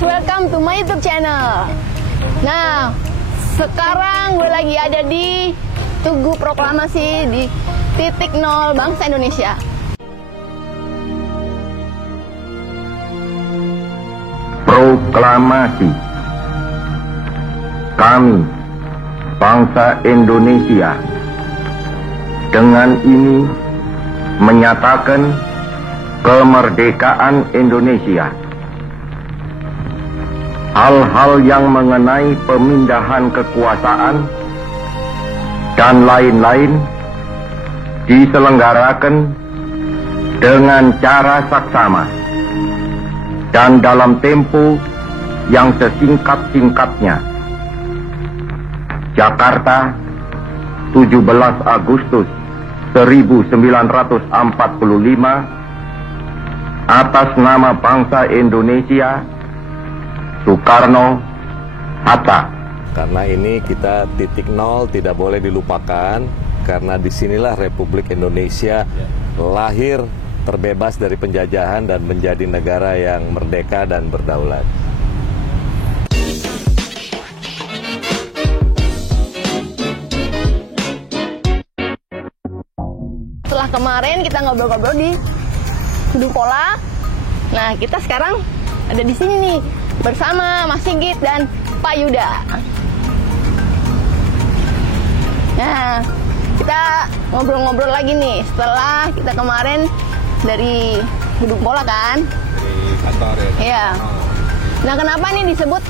welcome to my YouTube channel. Nah, sekarang gue lagi ada di Tugu Proklamasi di titik nol bangsa Indonesia. Proklamasi. Kami, bangsa Indonesia, dengan ini menyatakan kemerdekaan Indonesia. Hal-hal yang mengenai pemindahan kekuasaan dan lain-lain diselenggarakan dengan cara saksama dan dalam tempo yang sesingkat-singkatnya. Jakarta, 17 Agustus 1945, atas nama bangsa Indonesia, Soekarno, Hatta. Karena ini kita titik nol tidak boleh dilupakan, karena disinilah Republik Indonesia lahir terbebas dari penjajahan dan menjadi negara yang merdeka dan berdaulat. Setelah kemarin kita ngobrol-ngobrol di Gedung Pola, nah kita sekarang ada di sini nih bersama Mas Sigit dan Pak Yuda. Nah, kita ngobrol-ngobrol lagi nih setelah kita kemarin dari Gedung Pola kan? Di kantor ya? Iya. Nah, kenapa nih disebut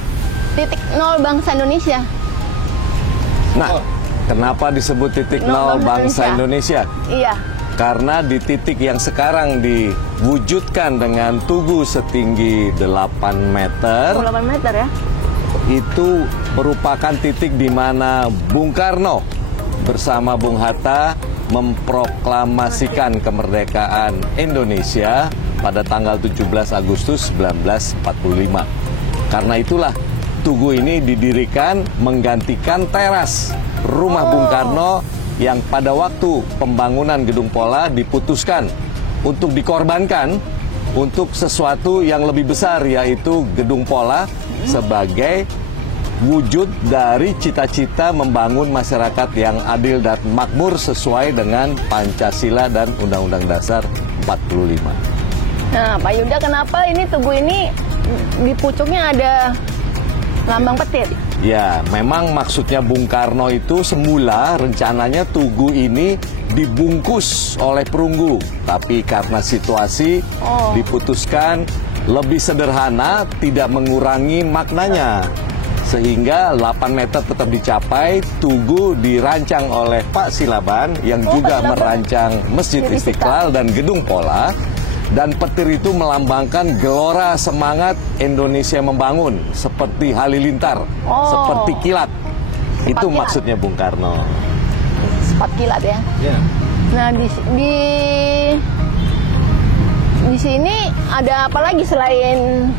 titik nol bangsa Indonesia? Nah, kenapa disebut titik nol bangsa Indonesia? Iya. Karena di titik yang sekarang diwujudkan dengan tugu setinggi 8 meter, 8 meter ya? itu merupakan titik di mana Bung Karno bersama Bung Hatta memproklamasikan kemerdekaan Indonesia pada tanggal 17 Agustus 1945. Karena itulah tugu ini didirikan menggantikan teras rumah Bung Karno yang pada waktu pembangunan Gedung Pola diputuskan untuk dikorbankan untuk sesuatu yang lebih besar, yaitu Gedung Pola sebagai wujud dari cita-cita membangun masyarakat yang adil dan makmur sesuai dengan Pancasila dan Undang-Undang Dasar 45. Nah, Pak Yuda, kenapa ini tugu ini di pucuknya ada lambang petir? Ya, memang maksudnya Bung Karno itu semula rencananya tugu ini dibungkus oleh perunggu. Tapi karena situasi diputuskan lebih sederhana, tidak mengurangi maknanya. Sehingga 8 meter tetap dicapai, tugu dirancang oleh Pak Silaban yang juga merancang Masjid Istiqlal dan Gedung Pola. Dan petir itu melambangkan gelora semangat Indonesia membangun, seperti halilintar, seperti kilat. Itu kilat. Maksudnya Bung Karno. Sepat kilat ya? Ya. Nah, di sini ada apa lagi selain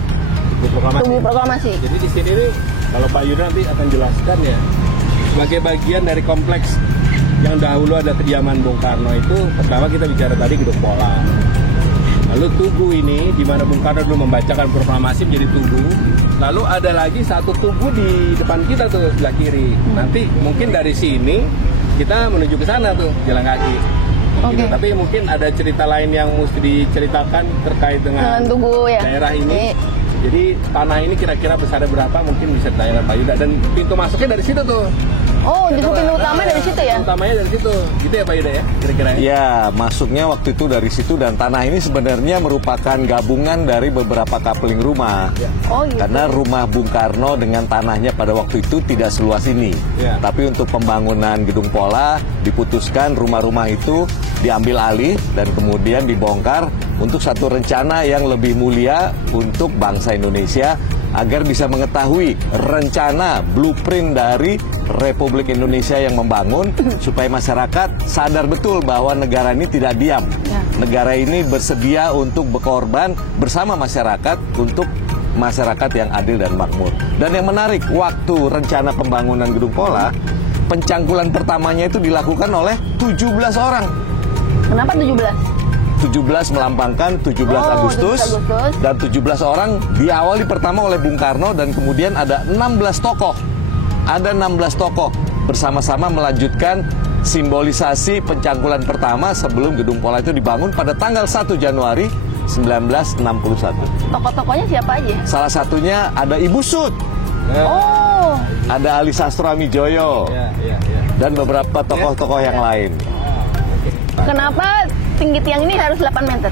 tugu proklamasi? Jadi di sini nih, kalau Pak Yuda nanti akan jelaskan ya, sebagai bagian dari kompleks yang dahulu ada kediaman Bung Karno itu, pertama kita bicara tadi Gedung Pola. Lalu tugu ini, di mana Bung Karno dulu membacakan proklamasi menjadi tugu. Lalu ada lagi satu tugu di depan kita tuh, sebelah kiri. Nanti mungkin dari sini kita menuju ke sana tuh, jalan kaki. Gitu. Tapi mungkin ada cerita lain yang mesti diceritakan terkait dengan tugu ya? Daerah ini. Jadi tanah ini kira-kira besarnya berapa mungkin bisa ditanya Pak Yuda. Dan pintu masuknya dari situ tuh. Oh, justru pintu utama dari situ ya? Utamanya dari situ, gitu ya Pak Yuda ya, kira-kira ya? Ya, masuknya waktu itu dari situ, dan tanah ini sebenarnya merupakan gabungan dari beberapa coupling rumah. Oh, gitu. Karena rumah Bung Karno dengan tanahnya pada waktu itu tidak seluas ini. Tapi untuk pembangunan Gedung Pola diputuskan rumah-rumah itu diambil alih dan kemudian dibongkar untuk satu rencana yang lebih mulia untuk bangsa Indonesia, agar bisa mengetahui rencana blueprint dari Republik Indonesia yang membangun, supaya masyarakat sadar betul bahwa negara ini tidak diam. Negara ini bersedia untuk berkorban bersama masyarakat untuk masyarakat yang adil dan makmur. Dan yang menarik, waktu rencana pembangunan Gedung Pola, pencangkulan pertamanya itu dilakukan oleh 17 orang. Kenapa 17? 17 melambangkan 17 Agustus, 17 Agustus. dan 17 orang diawali pertama oleh Bung Karno, dan kemudian ada 16 tokoh. Ada 16 tokoh bersama-sama melanjutkan simbolisasi pencangkulan pertama sebelum Gedung Pola itu dibangun pada tanggal 1 Januari 1961. Tokoh-tokohnya siapa aja? Salah satunya ada Ibu Sud, Oh, ada Ali Sastroamijoyo, Ya. dan beberapa tokoh-tokoh yang lain. kenapa tinggi tiang ini harus 8 meter?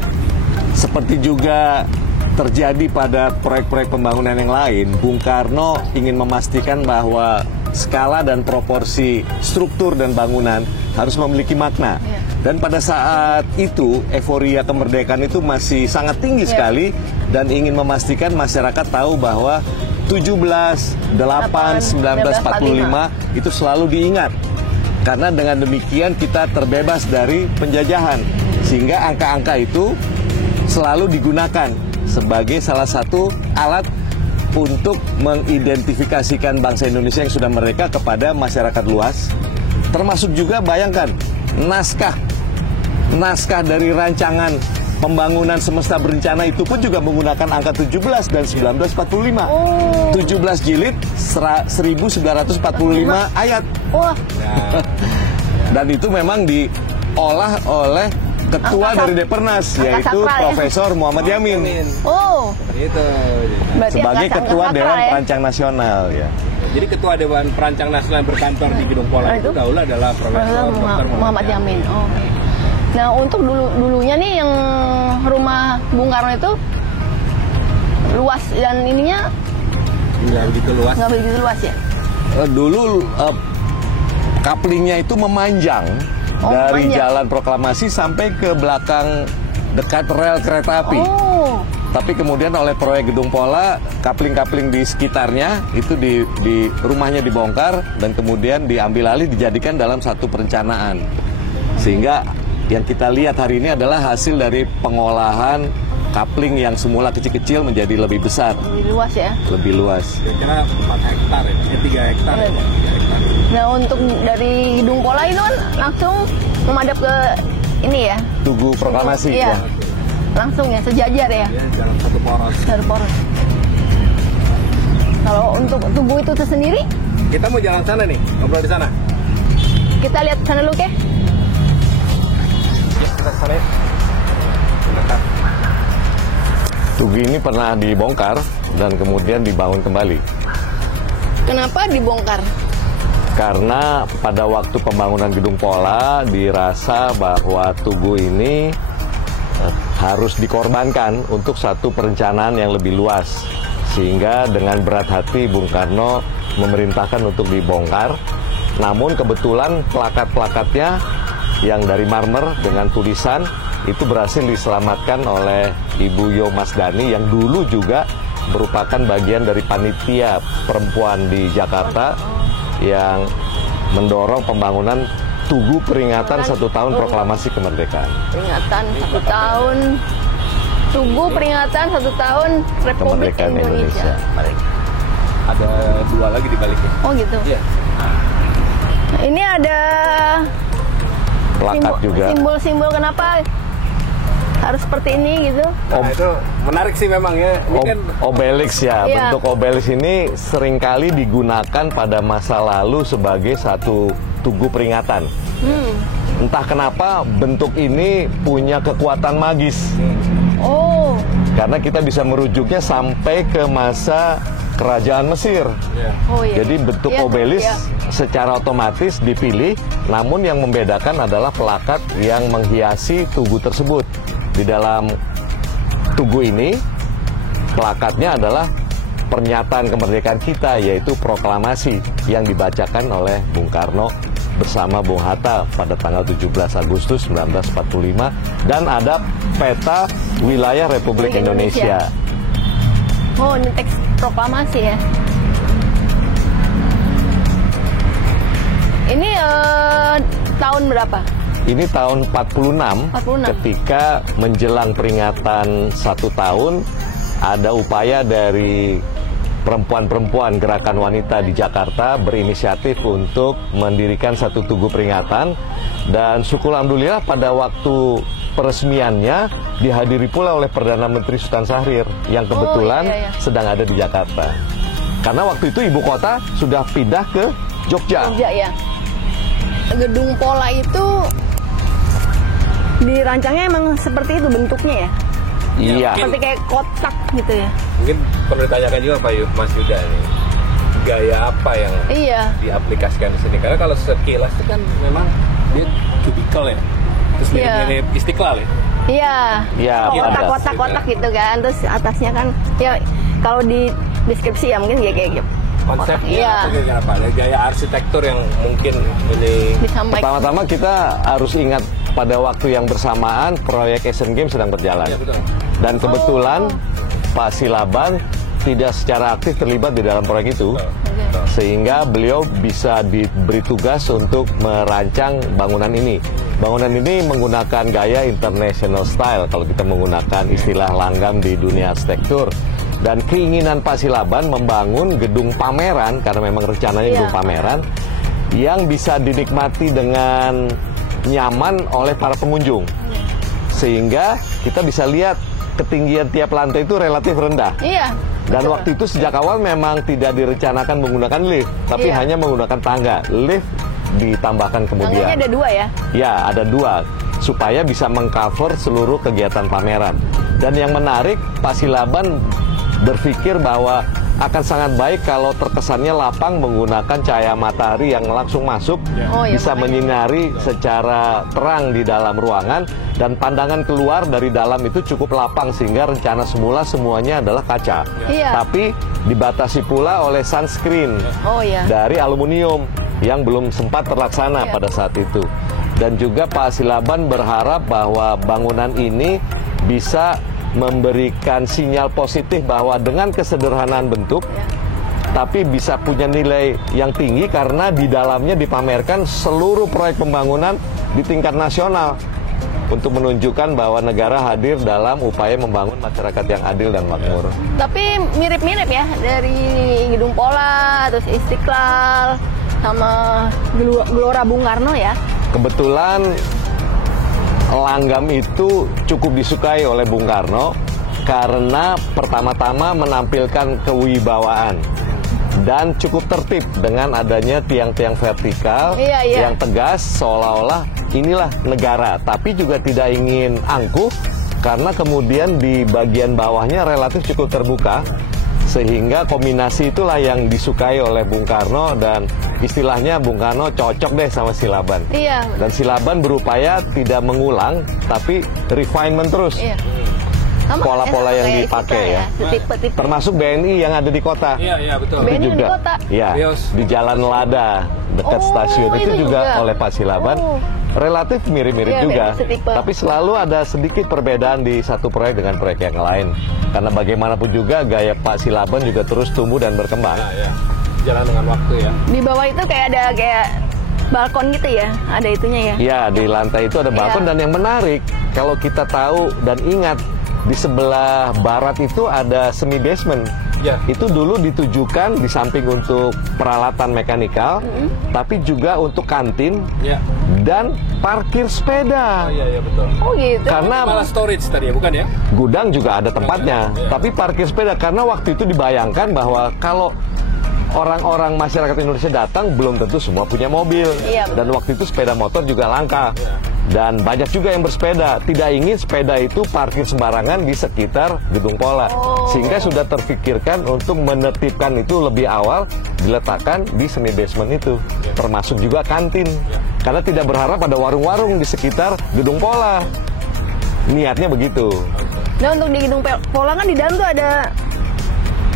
Seperti juga terjadi pada proyek-proyek pembangunan yang lain, Bung Karno ingin memastikan bahwa skala dan proporsi struktur dan bangunan harus memiliki makna. Iya. Dan pada saat itu, euforia kemerdekaan itu masih sangat tinggi sekali, dan ingin memastikan masyarakat tahu bahwa 17/8/1945 itu selalu diingat. Karena dengan demikian kita terbebas dari penjajahan. Sehingga angka-angka itu selalu digunakan sebagai salah satu alat untuk mengidentifikasikan bangsa Indonesia yang sudah merdeka kepada masyarakat luas. Termasuk juga bayangkan naskah dari rancangan pembangunan semesta berencana itu pun juga menggunakan angka 17 dan 1945. 17 jilid, 1945 ayat. Wah, Dan itu memang diolah oleh ketua Angka dari Depernas, angka yaitu sakral ya? Profesor Muhammad Yamin, oh, Itu. berarti sebagai angka ketua sakral Dewan ya? Perancang Nasional, ya. Jadi ketua Dewan Perancang Nasional berkantor di Gedung Pola itu dahulu adalah Profesor Dr. Muhammad Yamin. Oh, oke. Nah, untuk dulunya nih yang rumah Bung Karno itu luas dan ininya Nggak begitu luas. nggak begitu luas ya? Dulu kaplingnya itu memanjang dari memanjang. Jalan Proklamasi sampai ke belakang dekat rel kereta api. Oh, Tapi kemudian oleh proyek Gedung Pola, kapling-kapling di sekitarnya itu di rumahnya dibongkar dan kemudian diambil alih, dijadikan dalam satu perencanaan. Sehingga yang kita lihat hari ini adalah hasil dari pengolahan kapling yang semula kecil-kecil menjadi lebih besar, lebih luas ya. lebih luas. Kira-kira 4 hektar ya, 3 hektar ya. 3 hektar. Nah, untuk dari Gedung Pola itu kan langsung memadap ke ini ya. Tugu Proklamasi. Iya. Ya. Langsung ya, sejajar ya. Ya, jalan satu poros. Dari poros. Kalau untuk tugu itu sendiri, Kita mau jalan sana nih, ngobrol di sana. kita lihat sana dulu, Ke. Ya, kita ke sana ya. Dekat. Tugu ini pernah dibongkar dan kemudian dibangun kembali. Kenapa dibongkar? Karena pada waktu pembangunan Gedung Pola dirasa bahwa tugu ini harus dikorbankan untuk satu perencanaan yang lebih luas. Sehingga dengan berat hati Bung Karno memerintahkan untuk dibongkar. Namun kebetulan plakat-plakatnya yang dari marmer dengan tulisan itu berhasil diselamatkan oleh Ibu Yo Masdani yang dulu juga merupakan bagian dari panitia perempuan di Jakarta yang mendorong pembangunan Tugu peringatan 1 tahun proklamasi kemerdekaan. Peringatan 1 tahun. Tugu peringatan 1 tahun Republik Kemerdekaan Indonesia. Ada 2 lagi di baliknya. Oh gitu. Iya. Nah, ini ada Plakat juga. simbol-simbol kenapa harus seperti ini gitu. Nah, itu menarik sih memang ya. Ini kan Obelix ya, Iya. bentuk obelix ini seringkali digunakan pada masa lalu sebagai satu tugu peringatan. Entah kenapa bentuk ini punya kekuatan magis. Oh, Karena kita bisa merujuknya sampai ke masa kerajaan Mesir. oh iya. Jadi bentuk Iya, obelis iya. secara otomatis dipilih, namun yang membedakan adalah plakat yang menghiasi tugu tersebut. Di dalam tugu ini, plakatnya adalah pernyataan kemerdekaan kita, yaitu proklamasi yang dibacakan oleh Bung Karno bersama Bung Hatta pada tanggal 17 Agustus 1945, dan ada peta wilayah Republik Indonesia. Oh, ini teks proklamasi ya. Ini tahun berapa? Ini tahun 46, 46. ketika menjelang peringatan 1 tahun, ada upaya dari perempuan-perempuan gerakan wanita di Jakarta berinisiatif untuk mendirikan satu tugu peringatan. Dan syukur alhamdulillah pada waktu peresmiannya dihadiri pula oleh Perdana Menteri Sultan Syahrir yang kebetulan iya. sedang ada di Jakarta. Karena waktu itu ibu kota sudah pindah ke Jogja. Jogja ya. Gedung Pola itu dirancangnya emang seperti itu bentuknya ya? Iya. Seperti kayak kotak gitu ya? Mungkin perlu ditanyakan juga Pak Mas Yuda nih, gaya apa yang Iya. diaplikasikan di sini? Karena kalau sekilas itu kan memang dia cubicle ya, terus Iya. mirip Istiqlal ya. Iya. Iya, Kotak-kotak gitu kan. Terus atasnya kan ya kalau di deskripsi ya mungkin ya kayak gitu. Konsepnya Iya. atau gaya apa? Ada gaya arsitektur yang mungkin ini Disampaikan. Pertama-tama kita harus ingat pada waktu yang bersamaan proyek Asian Games sedang berjalan. ya betul. Dan kebetulan Pak Silaban tidak secara aktif terlibat di dalam proyek itu, sehingga beliau bisa diberi tugas untuk merancang bangunan ini. Bangunan ini menggunakan gaya international style kalau kita menggunakan istilah langgam di dunia arsitektur. Dan keinginan Pak Silaban membangun gedung pameran, karena memang rencananya Iya. gedung pameran, yang bisa dinikmati dengan nyaman oleh para pengunjung. Sehingga kita bisa lihat ketinggian tiap lantai itu relatif rendah. Iya. Dan betul. waktu itu sejak awal memang tidak direncanakan menggunakan lift, tapi Iya. hanya menggunakan tangga. Lift ditambahkan Tangganya kemudian. ada 2 ya? Ya, ada 2 supaya bisa mengcover seluruh kegiatan pameran. Dan yang menarik, Pak Silaban berpikir bahwa akan sangat baik kalau terkesannya lapang menggunakan cahaya matahari yang langsung masuk, Oh, iya, bisa makanya. menyinari secara terang di dalam ruangan, dan pandangan keluar dari dalam itu cukup lapang sehingga rencana semula semuanya adalah kaca. Iya. Tapi dibatasi pula oleh sunscreen Oh iya. dari aluminium yang belum sempat terlaksana Iya. pada saat itu. Dan juga Pak Silaban berharap bahwa bangunan ini bisa memberikan sinyal positif bahwa dengan kesederhanaan bentuk, tapi bisa punya nilai yang tinggi karena di dalamnya dipamerkan seluruh proyek pembangunan di tingkat nasional untuk menunjukkan bahwa negara hadir dalam upaya membangun masyarakat yang adil dan makmur. Tapi mirip-mirip ya dari Gedung Pola, terus Istiqlal, sama Gelora Bung Karno ya. Kebetulan langgam itu cukup disukai oleh Bung Karno karena pertama-tama menampilkan kewibawaan dan cukup tertib dengan adanya tiang-tiang vertikal Iya, iya. yang tegas, seolah-olah inilah negara, tapi juga tidak ingin angkuh karena kemudian di bagian bawahnya relatif cukup terbuka, sehingga kombinasi itulah yang disukai oleh Bung Karno, dan istilahnya Bung Karno cocok deh sama Silaban. Iya. Dan Silaban berupaya tidak mengulang, tapi refinement terus. Iya. Sama, Pola-pola yang kayak dipakai kita ya. Setipe-tipe. Termasuk BNI yang ada di kota. Iya betul. BNI Itu di juga. kota? Ya, Rios. di Jalan Lada dekat Oh, stasiun itu itu juga juga. oleh Pak Silaban. Oh. Relatif mirip-mirip Iya, juga, setipe. tapi selalu ada sedikit perbedaan di satu proyek dengan proyek yang lain. Karena bagaimanapun juga gaya Pak Silaban juga terus tumbuh dan berkembang. Ya. Jalan dengan waktu ya. Di bawah itu kayak ada balkon gitu ya, ada itunya ya. Ya, di lantai itu ada balkon. Iya. Dan yang menarik, kalau kita tahu dan ingat, di sebelah barat itu ada semi basement. Ya. Itu dulu ditujukan di samping untuk peralatan mekanikal, tapi juga untuk kantin Ya. dan parkir sepeda. Iya betul. Oh gitu. Karena Malah storage tadi ya, bukan ya? gudang juga ada tempatnya, Iya. tapi parkir sepeda karena waktu itu dibayangkan bahwa kalau orang-orang masyarakat Indonesia datang belum tentu semua punya mobil, Iya. dan waktu itu sepeda motor juga langka, dan banyak juga yang bersepeda. Tidak ingin sepeda itu parkir sembarangan di sekitar Gedung Pola, Oh. sehingga sudah terfikirkan untuk menertibkan itu lebih awal, diletakkan di semi basement itu, termasuk juga kantin, karena tidak berharap ada warung-warung di sekitar Gedung Pola. Niatnya begitu. Nah untuk di Gedung Pola kan di dalam tuh ada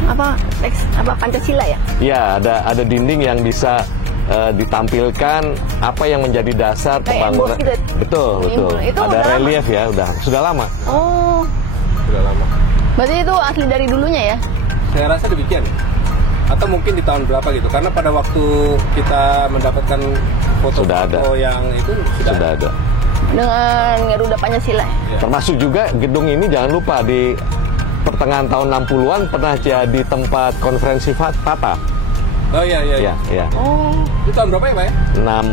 apa Pancasila ya? Ya, ada dinding yang bisa ditampilkan apa yang menjadi dasar Kayak pembangunan. emboss gitu. Betul. Itu Ada udah lama? relief ya, sudah lama. Oh, Sudah lama. berarti itu asli dari dulunya ya? Saya rasa demikian. Atau mungkin di tahun berapa gitu. Karena pada waktu kita mendapatkan Sudah ada. foto-foto yang itu Sudah ada. Dengan Garuda Pancasila. Ya. Termasuk juga gedung ini jangan lupa di pertengahan tahun 60-an pernah jadi tempat konferensi Fatah. Oh iya. Ya. Oh, Itu tahun berapa ya Pak ya?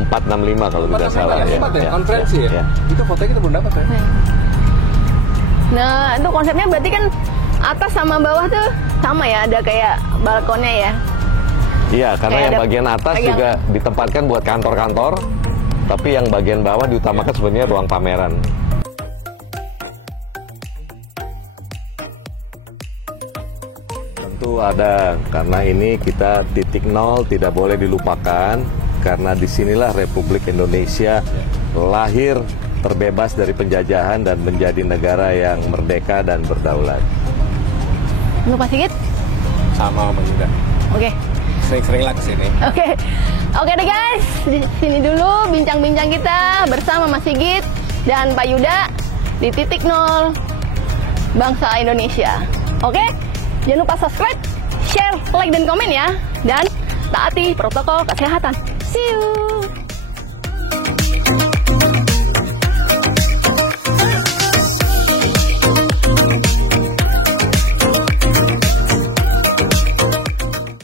64 65 kalau tidak salah Sempat ya? ya. Konferensi ya? Ya. Itu fotonya kita belum dapat ya? iya. Nah, itu konsepnya berarti kan atas sama bawah tuh sama ya, ada kayak balkonnya ya. Iya, karena Kayak yang ada bagian atas yang- juga ditempatkan buat kantor-kantor, tapi yang bagian bawah diutamakan sebenarnya ruang pameran. Tentu ada, karena ini kita titik nol tidak boleh dilupakan, karena disinilah Republik Indonesia lahir terbebas dari penjajahan dan menjadi negara yang merdeka dan berdaulat. Lu Pak Sigit? Sama Bang Yuda. Oke. Sering-sering lah kesini. Oke deh guys, di sini dulu bincang-bincang kita bersama Mas Sigit dan Pak Yuda di titik nol bangsa Indonesia. Oke, jangan lupa subscribe, share, like dan komen ya, dan taati protokol kesehatan. See you.